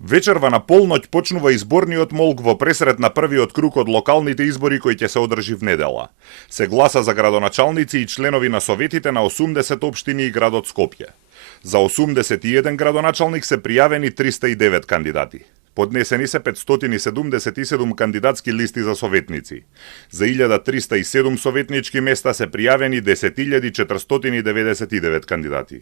Вечерва на полноќ почнува изборниот молк во пресрет на првиот круг од локалните избори кои ќе се одржи в недела. Се гласа за градоначалници и членови на советите на 80 општини и градот Скопје. За 81 градоначалник се пријавени 309 кандидати. Поднесени се 577 кандидатски листи за советници. За 1307 советнички места се пријавени 10.499 кандидати.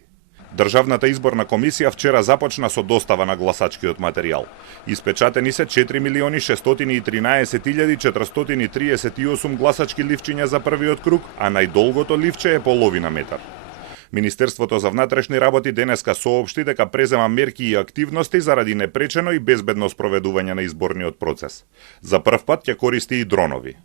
Државната изборна комисија вчера започна со достава на гласачкиот материјал. Испечатени се 4.613.438 гласачки ливчиња за првиот круг, а најдолгото ливче е половина метар. Министерството за внатрешни работи денеска соопшти дека презема мерки и активности заради непречено и безбедно спроведување на изборниот процес. За прв пат ќе користи и дронови.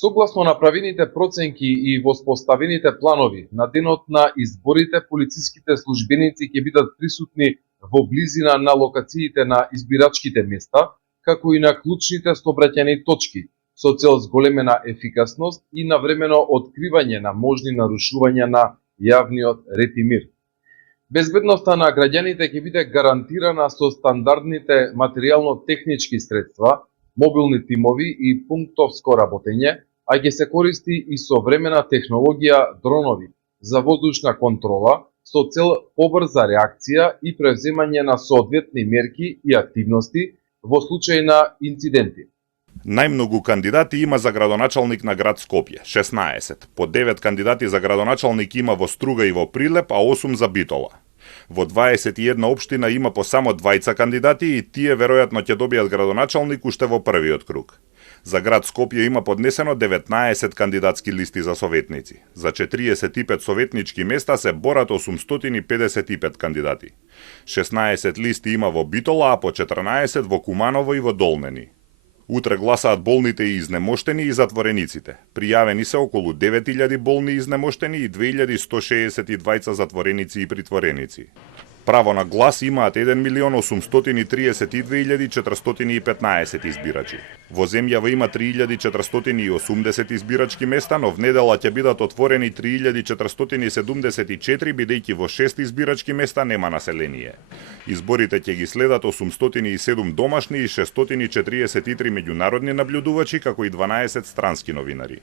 Согласно направените проценки и воспоставените планови, на денот на изборите полициските службеници ќе бидат присутни во близина на локациите на избирачките места, како и на клучните сообраќајни точки, со цел зголемена ефикасност и навремено откривање на можни нарушувања на јавниот ред и мир. Безбедноста на граѓаните ќе биде гарантирана со стандардните материјално-технички средства, мобилни тимови и пунктовско работење, а ќе се користи и современа технологија дронови за воздушна контрола со цел побрза реакција и превземање на соодветни мерки и активности во случај на инциденти. Најмногу кандидати има за градоначалник на град Скопје, 16. По 9 кандидати за градоначалник има во Струга и во Прилеп, а 8 за Битола. Во 21 општина има по само 2 кандидати и тие веројатно ќе добијат градоначалник уште во првиот круг. За град Скопје има поднесено 19 кандидатски листи за советници. За 45 советнички места се борат 855 кандидати. 16 листи има во Битола, а по 14 во Куманово и во Долнени. Утре гласаат болните и изнемоштени и затворениците. Пријавени се околу 9000 болни и изнемоштени и 2162 затвореници и притвореници. Право на глас имаат 1.832.415 избирачи. Во земјава има 3.480 избирачки места, но в недела ќе бидат отворени 3.474, бидејќи во 6 избирачки места нема население. Изборите ќе ги следат 807 домашни и 643 меѓународни наблюдувачи, како и 12 странски новинари.